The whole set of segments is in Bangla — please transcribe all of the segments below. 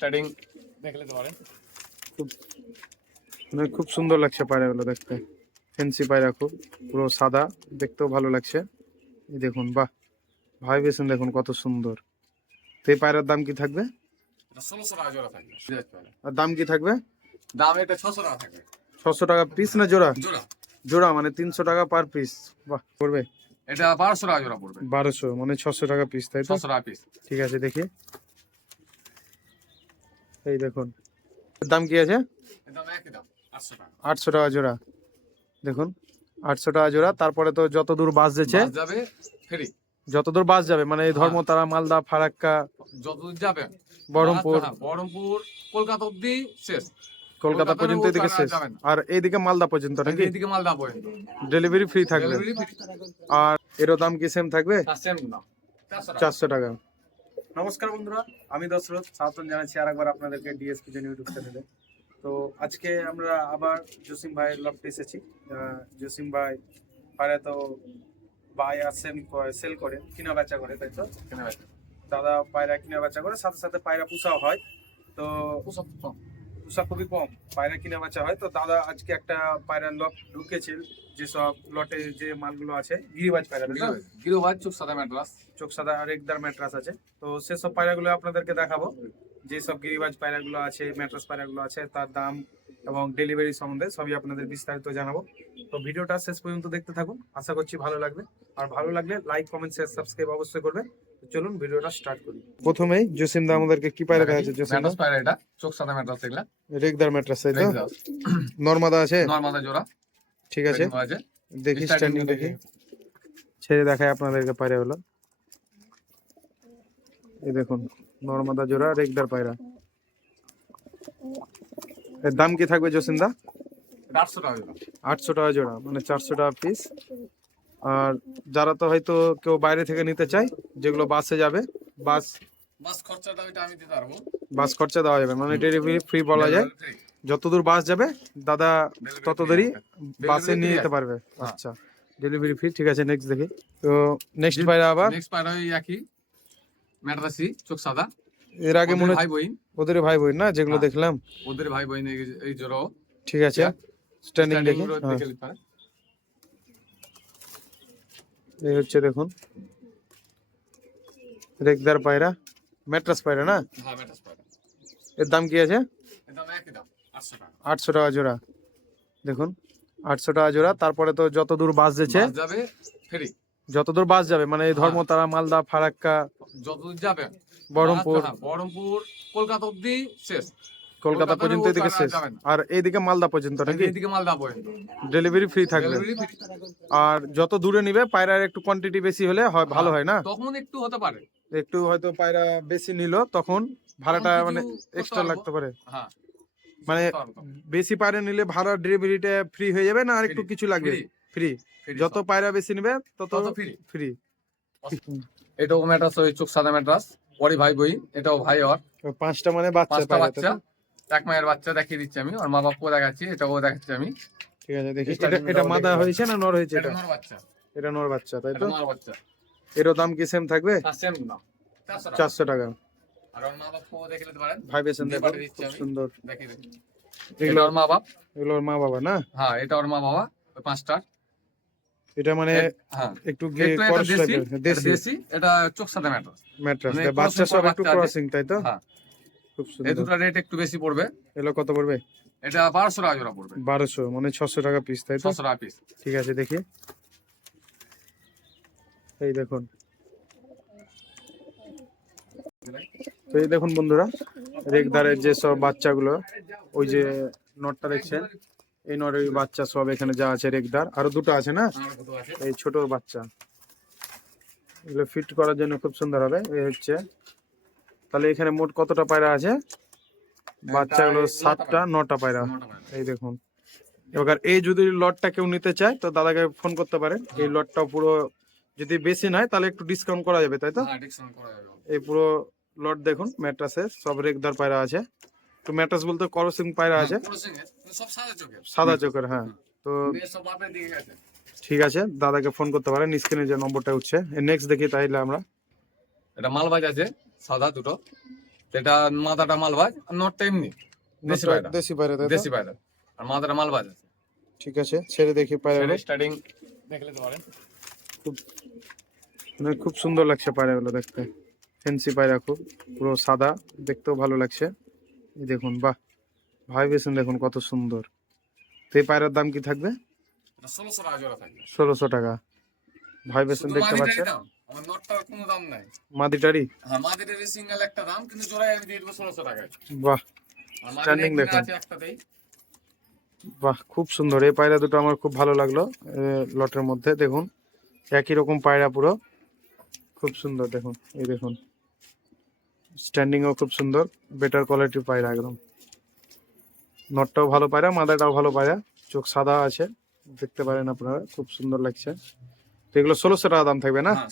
স্টার্টিং দেখলে তো পারেন। মানে খুব সুন্দর লাগছে পায়রাগুলো দেখতে। ফেন্সি পায়রা খুব পুরো সাদা দেখতেও ভালো লাগছে। এই দেখুন বাহ ভাইবেশন দেখুন কত সুন্দর। তো এই পায়রার দাম কি থাকবে? ষোলোশো টাকা জোড়া থাকবে। আর দাম কি থাকবে? দাম এটা ছশো টাকা থাকবে। ছশো টাকা পিস না জোড়া? জোড়া। জোড়া মানে তিনশো টাকা পার পিস বাহ পড়বে? এটা বারোশো টাকা জোড়া পড়বে। বারোশো মানে ছশো টাকা পিস তাই তো? ছশো টাকা পিস ঠিক আছে দেখি। এই দেখুন। দাম কি আছে? আটশো টাকা জোড়া। দেখুন আটশো টাকা জোড়া। তারপরে তো যত দূর বাস যেছে বাস যাবে ফেরি। যত দূর বাস যাবে মানে এই ধর্মতারা মালদা ফারাক্কা যতদূর যাবে। বহরমপুর। হ্যাঁ, বহরমপুর কলকাতা অব্দি শেষ। কলকাতা পর্যন্ত এদিকে শেষ। আর এইদিকে মালদা পর্যন্ত নাকি? এইদিকে মালদা পর্যন্ত। ডেলিভারি ফ্রি থাকবে। আর এরও দাম কি সেম থাকবে? হ্যাঁ, চারশো টাকা। নমস্কার বন্ধুরা আমি দশরথ স্বাগতম জানাচ্ছি আর একবার আপনাদেরকে ডিএস কিচেন ইউটিউব চ্যানেলে তো আজকে আমরা আবার জসিম ভাইয়ের লফটে এসেছি জসিম ভাই পারে তো বাই আর সেল সেল করে কিনা বেচা করে তাই তো কেনা বেচা। দাদা পায়রা কিনা বেচা করে সাথে সাথে পায়রা পোষাও হয় তো ওসব কম। পুষা খুবই কম। পায়রা কিনা বেচা হয়। তো দাদা আজকে একটা পায়রার লট ঢুকেছে যেসব লটে যে মালগুলো আছে গিরিবাজ পায়রা তাই তো? গিরো- গিরো ভাই চোখ সাদা ম্যাট্রাস। চোখ সাদা আর একদার ম্যাট্রাস আছে। তো সেসব পায়রাগুলো আপনাদেরকে দেখাবো। যেসব গিরিবাজ পায়রাগুলো আছে ম্যাট্রাস পায়রাগুলো আছে তার দাম এবং ডেলিভারি সম্বন্ধে সবই আপনাদের বিস্তারিত জানাব। তো ভিডিওটা শেষ পর্যন্ত দেখতে থাকুন। আশা করছি ভালো লাগবে। আর ভালো লাগলে লাইক কমেন্ট শেয়ার সাবস্ক্রাইব অবশ্যই করবে চলুন ভিডিওটা স্টার্ট করি। প্রথমেই জসিম দা আমাদেরকে কি পায়রা দেখাচ্ছে জসিম ম্যাড্রাস পায়রা এটা চোখ সাদা ম্যাড্রাস এগুলা রেগদার ম্যাট্রাস তাই তো। নর্মাদা আছে? নর্মাদা জোড়া। ঠিক আছে। দেখি স্ট্যান্ডিং দেখি। ছেড়ে দেখায় আপনাদেরকে পায়রাগুলো। এই দেখুন নর্মাদা জোড়া রেগদার পায়রা। এর দাম কি থাকবে জসিন্দা এটা আটশো টাকা জোড়া। আটশো টাকা জোড়া মানে চারশো টাকা পিস আর যারা তো হয়তো কেউ বাইরে থেকে নিতে চায় যেগুলো বাসে যাবে বাস বাস খরচাটা ওইটা আমি দিতে পারব। বাস খরচা দেওয়া যাবে মানে ডেলিভারি ফ্রি বলা যায়। যতদূর বাস যাবে দাদা তত দূরই বাসে নিয়ে যেতে পারবে। হ্যাঁ। আচ্ছা ডেলিভারি ফ্রি ঠিক আছে নেক্সট দেখি। তো নেক্সট পায়রা আবার? নেক্সট পায়রা ওই একই ম্যাড্রাসি চোখ সাদা। এর আগে মনে ভাই বইন ওদের ভাই বোন না যেগুলো হ্যাঁ। দেখলাম? ওদের ভাই বইন এই- এই জোড়াও। ঠিক আছে। স্ট্যান্ডিং দেখি গুলো হ্যাঁ, দেখে নিতে পারেন। এই হচ্ছে দেখুন। রেগদার পায়রা ম্যাট্রাস পায়রা না? হ্যাঁ এর দাম কি আছে? আটশো টাকা। জোড়া। দেখুন আটশো টাকা জোড়া। তারপরে তো যত দূর বাস যেছে বাস যাবে ফেরি। যত দূর বাস যাবে মানে এই হ্যাঁ। ধর্মতারা মালদা ফারাক্কা যতদূর যাবে। বহরমপুর। হ্যাঁ, বহরমপুর কলকাতা অব্দি শেষ। কলকাতা পর্যন্ত এদিকে শেষ। আর এইদিকে মালদা পর্যন্ত নাকি? এইদিকে মালদা পর্যন্ত। ডেলিভারি ফ্রি থাকবে। আর যত দূরে নিবে পায়রার একটু কোয়ান্টিটি বেশি হলে হয় ভালো হয় না? তখন একটু হতে পারে। একটু হয়তো পায়রা বেশি নিল তখন ভাড়াটা মানে এক্সট্রা লাগতে পারে। হ্যাঁ মানে। বেশি পায়রা নিলে ভাড়া ডেলিভারিটা ফ্রি হয়ে যাবে না? আর একটু কিছু লাগবে? ফ্রি যত পায়রা বেশি নিবে তত ফ্রি ফ্রি এটাও ম্যাট্রাস ওই চোখ সাদা ম্যাট্রাস ওরই ভাই বই এটাও ভাই ওর। পাঁচটা মানে বাচ্চা বাচ্চা। এক মায়ের বাচ্চা দেখিয়ে দিচ্ছি আমি। ওর মা বাপকেও দেখাচ্ছি এটাও দেখাচ্ছি আমি। ঠিক আছে দেখি এটা এটা মাদা হয়েছে না নর হয়েছে এটা এটা? নর বাচ্চা। এটা নর বাচ্চা তাই তো? নর বাচ্চা। এরও দাম কি সেম থাকবে? সেম দাম। চারশো টাকা। আর ওর মা বাপকেও দেখে নিতে পারেন। ভাইবেশন দেখুন খুব সুন্দর। দেখিয়ে দিচ্ছি এগুলো ওর মা বাপ। এগুলোর মা বাবা না? হ্যাঁ এটা ওর মা বাবা। ওই পাঁচটা। এটা মানে হ্যাঁ। একটু এটা দেশি এটা দেশি। এটা চোখ সাদা ম্যাট্রাস। ম্যাট্রাস মানে বাচ্চা সব একটু ক্রসিং তাই তো? হ্যাঁ। খুব এই সুন্দর। দুটো রেট একটু বেশি পড়বে। এগুলো কত পড়বে? এটা বারোশো টাকা জোড়া পড়বে। বারোশো মানে ছশো টাকা পিস তাই তো? ছশো টাকা পিস ঠিক আছে দেখি। এই দেখুন। তো এই দেখুন বন্ধুরা রেগদারের যে সব বাচ্চাগুলো ওই যে নটটা দেখছেন এই নটের বাচ্চা সব এখানে যা আছে রেগদার আরও দুটো আছে না? এই ছোট বাচ্চা। এগুলো ফিট করার জন্য খুব সুন্দর হবে। এই হচ্ছে তাহলে এখানে মোট কতটা পায়রা আছে? বাচ্চাগুলো নটা সাতটা নটা পায়রা। এই দেখুন। এবার এই যদি লটটা কেউ নিতে চায় তো দাদাকে ফোন করতে পারে এই লটটা পুরো যদি বেশি নয় তাহলে একটু ডিসকাউন্ট করা যাবে তাই তো? হ্যাঁ এই পুরো লট দেখুন ম্যাট্রাসে সব রেগদার পায়রা আছে। তো ম্যাট্রাস বলতে করসিং পায়রা আছে। সাদা চোখের। হ্যাঁ। তো ঠিক আছে দাদাকে ফোন করতে পারেন স্ক্রিনে যে নম্বরটা উঠছে। নেক্সট দেখি তাইলে আমরা। এটা মালবাজ আছে। সাদা দুটো। সেটা মাথাটা মালবাজ আর নটটা এমনি দেশি পায়রা। দেশি পায়রা তো? দেশি পায়রা। আর মাথাটা মালবাজ আছে। ঠিক আছে ছেড়ে দেখি পায়রা স্টার্টিং দেখে নিতে পারেন। খুব মানে খুব সুন্দর লাগছে পায়রাগুলো দেখতে। ফেন্সি পায়রা খুব পুরো সাদা দেখতেও ভালো লাগছে। এই দেখুন বাহ ভাইবেশন দেখুন কত সুন্দর। তো এই পায়রার দাম কি থাকবে? ষোলোশো টাকা ষোলোশো টাকা। ভাইবেশন দেখতে পাচ্ছেন? আমার নটটার কোনো দাম নাই। মাদিটারি হ্যাঁ মাদিটার সিঙ্গেল একটা দাম কিন্তু জোড়ায় আমি দিয়ে দেবো ষোলোশো টাকায়। বাহ মাদিটা দেখুন। বাহ খুব সুন্দর। এই পায়রা দুটো আমার খুব ভালো লাগল লটের মধ্যে দেখুন। একই রকম পায়রা পুরো। খুব সুন্দর দেখুন এই দেখুন। স্ট্যান্ডিংও খুব সুন্দর বেটার কোয়ালিটির পায়রা একদম। নটটাও ভালো পায়রা মাদাটাও ভালো পায়রা। চোখ সাদা আছে দেখতে পারেন আপনারা খুব সুন্দর লাগছে। তো এগুলো ষোলোশো টাকা দাম থাকবে না? হ্যাঁ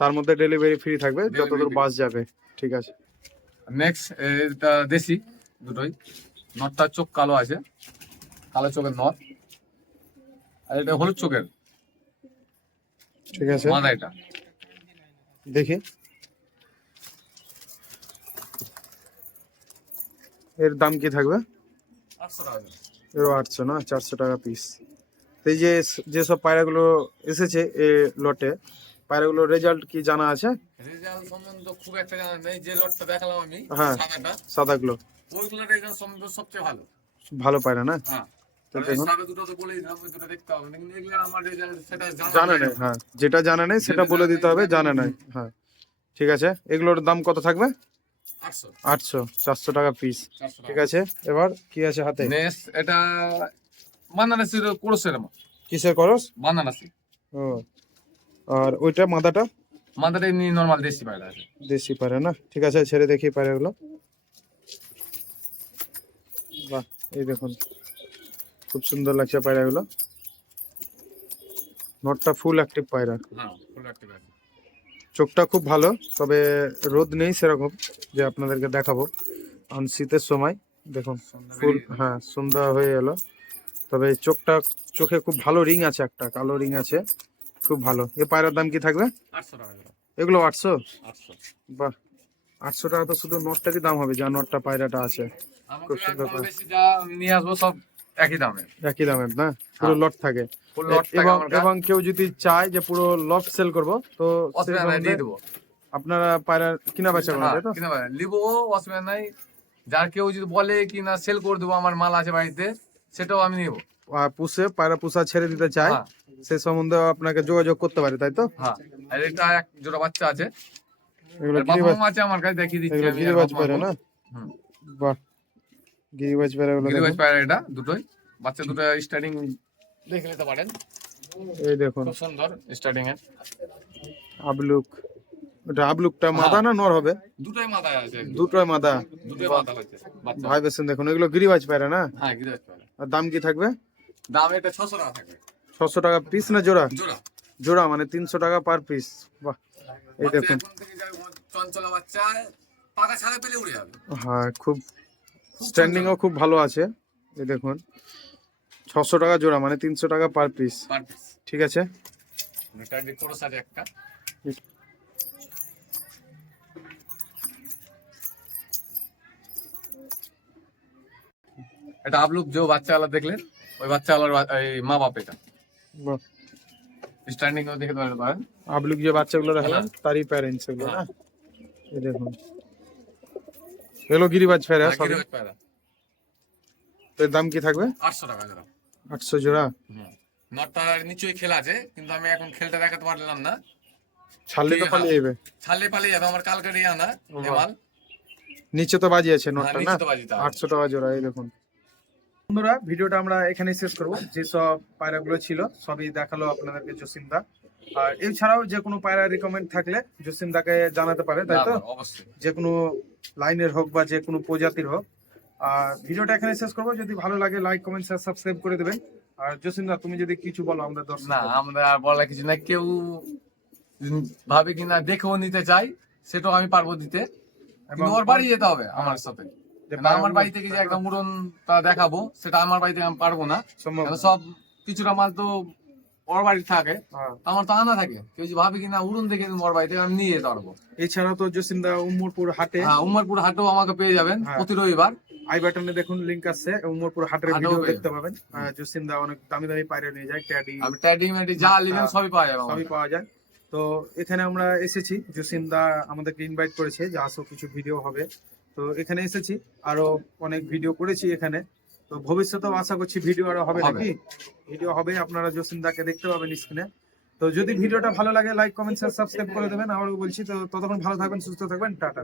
তার মধ্যে ডেলিভারি ফ্রি থাকবে যতদূর বাস যাবে ঠিক আছে। নেক্সট এটা দেশি দুটোই। নটটার চোখ কালো আছে কালো চোখের নট আর এটা হলুদ চোখের। ঠিক আছে। মাদা এটা। দেখি। এর দাম কি থাকবে? আটশো টাকা। এরও আটশো না চারশো টাকা পিস এই যে যেসব পায়রাগুলো এসেছে এ লটে পায়রাগুলোর রেজাল্ট কি জানা আছে? রেজাল্ট সম্বন্ধে খুব একটা জানা নেই যে লটটা দেখালাম আমি হ্যাঁ। সাদাটা। সাদাগুলো। ওইগুলো রেজাল্ট সম্বন্ধে সবচেয়ে ভালো। ভালো পায়রা না? হ্যাঁ তো তো জানা নেই। হ্যাঁ যেটা জানা নেই সেটা বলে দিতে হবে জানা নাই হ্যাঁ। ঠিক আছে এগুলোর দাম কত থাকবে? আটশো। আটশো চারশো টাকা পিস ঠিক আছে এবার কি আছে হাতে? এটা বানারসি কোরসের কিসের করস? বানারসি। ও আর ওইটা মাদাটা? মাদারে এমনি নর্মাল দেশি পায়রা আছে। দেশি পায়রা না? ঠিক আছে ছেড়ে দেখি পায়রাগুলো। বাহ এই দেখুন। খুব সুন্দর লাগছে পায়রাগুলো। নটটা ফুল অ্যাক্টিভ পায়রা। হ্যাঁ ফুল অ্যাক্টিভ আছে। চোখটা খুব ভালো তবে রোদ নেই সেরকম যে আপনাদেরকে দেখাবো। কারণ শীতের সময় দেখুন ফুল হ্যাঁ সন্ধ্যা হয়ে এলো। তবে চোখটা চোখে খুব ভালো রিং আছে একটা কালো রিং আছে খুব ভালো। এ পায়রার দাম কি থাকবে? এগুলো আটশো? বাহ আটশো টাকা তো শুধু নটটারই দাম হবে যা নটটা পায়রাটা আছে। খুব সুন্দর নিয়ে আসব সব একই দামে একই দামের না? পুরো হ্যাঁ। লট থাকে। লট এবং এবং কেউ যদি চায় যে পুরো লট সেল করব তো দিয়ে দেবো। আপনারা পায়রা কিনা বেচা করেন হ্যাঁ, তাই তো? কিনা লিবো অসুবিধা নাই যার কেউ যদি বলে কি না সেল করে দেবো আমার মাল আছে বাড়িতে সেটাও আমি নেব। আর পুষে পায়রা পুষা ছেড়ে দিতে চাই। সে সেই সম্বন্ধে আপনাকে যোগাযোগ করতে পারে তাই তো? হ্যাঁ। আর এটা এক জোড়া বাচ্চা আছে। এগুলো বাবা গিরিবাজ আছে আমার কাছে দেখিয়ে দিচ্ছি আমি গিরিবাজ পায়রা না। বাহ। গিরিবাজ পায়রা গুলো গিরিবাজ পায়রা এটা দুটোই। বাচ্চা দুটো স্টার্টিং দেখে নিতে পারেন। এই দেখুন। খুব সুন্দর স্টার্টিং এ আবলুক। ওটা আবলুকটা মাদা হ্যাঁ। না নর হবে? দুটোই মাথায় আছে। দুটোই মাদা। দুটোই হচ্ছে বাচ্চা। ভাই বেছেন দেখুন এগুলো গিরিবাজ পায়রা না? হ্যাঁ গিরিবাজ দাম কি থাকবে? দাম এটা ছশো টাকা থাকবে। ছশো টাকা পিস না জোড়া? জোড়া। জোড়া মানে তিনশো টাকা পার পিস বাহ এই দেখুন। এখন থেকে যারা চঞ্চলা বাচ্চা পাকা ছাড়া পেলে উড়ে যাবে। হ্যাঁ খুব স্ট্যান্ডিংও খুব ভালো আছে। এই দেখুন ছশো টাকা জোড়া মানে তিনশো টাকা পার পিস ঠিক আছে? আছে একটা। এটা আপলোক যে বাচ্চা বাচ্চাওয়ালা দেখলেন ওই বাচ্চা এই মা বাপ এটা। স্ট্যান্ডিং দেখে ধরে পারেন আবলুক যে বাচ্চাগুলো দেখালাম তারই প্যারেন্টস এগুলো না? এই দেখুন। এগুলো গিরিবাজ সবই গিরিবাজ পায়রা। তো এর দাম কি থাকবে? আটশো টাকা জোড়া আটশো জোড়া? নটটার নিচুই খেলা আছে কিন্তু আমি এখন খেলতে দেখাতে পারলাম না। ছাড়লে তো পালিয়ে যাবে। ছাড়লে পালিয়ে যাবে আমার কালকে আনা। নিচে তো বাজি আছে নোটটা হ্যাঁ, না? নিচে তো বাজিতে হবে। আটশো টাকা জোড়া এই দেখুন। বন্ধুরা ভিডিওটা আমরা এখানে শেষ করব। যেসব পায়রাগুলো ছিল সবই দেখাল আপনাদেরকে জসিমদা। আর এছাড়াও যে কোনো পায়রা রিকমেন্ড থাকলে জসিমদাকে জানাতে পারে তাই তো? যে কোনো লাইনের হোক বা যে কোনো প্রজাতির হোক। আর ভিডিওটা এখানে শেষ করব। যদি ভালো লাগে লাইক কমেন্ট শেয়ার সাবস্ক্রাইব করে দেবেন। আর জসিমদা তুমি যদি কিছু বলো আমাদের দর্শক না আমাদের আর বলার কিছু না কেউ ভাবে কিনা দেখেও নিতে চাই সেটাও আমি পারব দিতে। ওর বাড়ি যেতে হবে আমার সাথে। আমার বাড়ি থেকে যে একদম উড়নটা দেখাবো সেটা আমার বাড়ি থেকে আমি পারব না। সব কিছুটা মাল তো ওর বাড়ি থাকে হ্যাঁ। আমার তো আনা থাকে। কেউ যদি ভাবে কিনা উড়ুন দেখে ওর বাড়িতে আমি নিয়ে যেতে পারব। এছাড়াও তো জসিন্দা উম্মরপুর হাটে। হ্যাঁ উমরপুর হাটেও আমাকে পেয়ে যাবেন হ্যাঁ। প্রতি রবিবার। আই বাটনে দেখুন লিংক আছে উম্মরপুর হাটের ভিডিও দেখতে পাবেন। আহ, জসিন্দা অনেক দামি দামি পায়রা নিয়ে যায় ট্যাডি আমি ট্যাডিং ম্যাডি যা। লিখেন সবই পাওয়া যাবে সবই পাওয়া যায়। তো এখানে আমরা এসেছি। জসিন্দা আমাদেরকে ইনভাইট করেছে যে আসো কিছু ভিডিও হবে। তো এখানে এসেছি আরও অনেক ভিডিও করেছি এখানে। তো ভবিষ্যতেও আশা করছি ভিডিও আরও হবে। নাকি? ভিডিও হবে আপনারা জসিন্দাকে দেখতে পাবেন স্ক্রিনে তো যদি ভিডিওটা ভালো লাগে লাইক কমেন্ট শেয়ার সাবস্ক্রাইব করে দেবেন। আবারও বলছি তো ততক্ষণ ভালো থাকবেন সুস্থ থাকবেন টাটা।